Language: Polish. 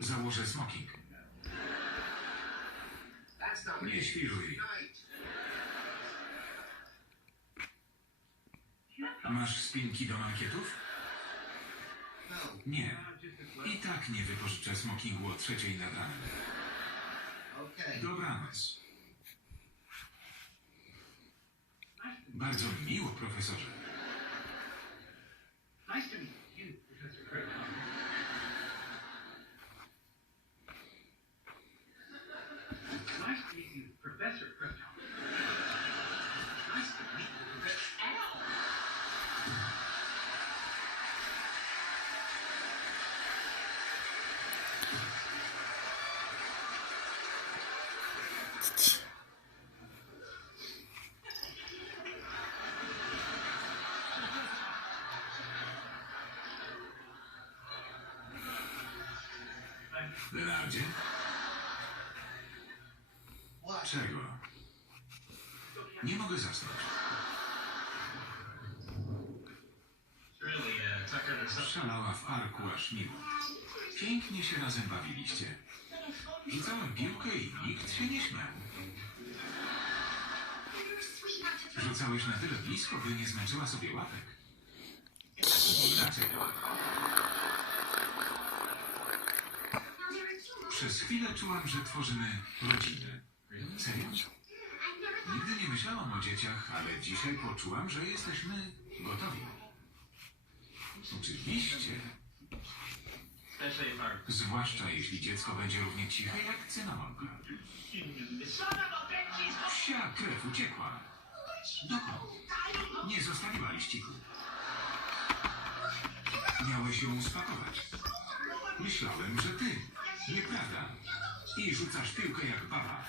Założę smoking. Nie świruj. Masz spinki do mankietów? Nie. I tak nie wypożyczę smokingu o trzeciej nad ranem. Dobranoc. Bardzo mi miło, profesorze. Leonardzie? Czego? Nie mogę zasnąć. Uh. Szalała w arku aż miło. Pięknie się razem bawiliście. Rzucałem piłkę i nikt się nie śmiał. Rzucałeś na tyle blisko, by nie zmęczyła sobie łapek. Dlaczego? Przez chwilę czułam, że tworzymy rodzinę. Serio? Nigdy nie myślałam o dzieciach, ale dzisiaj poczułam, że jesteśmy gotowi. Oczywiście. Zwłaszcza jeśli dziecko będzie równie ciche jak cynamonka. Psia krew uciekła. Dokąd? Nie zostawiła liściku. Miałeś ją spakować. Myślałem, że ty. Nieprawda. I rzucasz piłkę jak baba.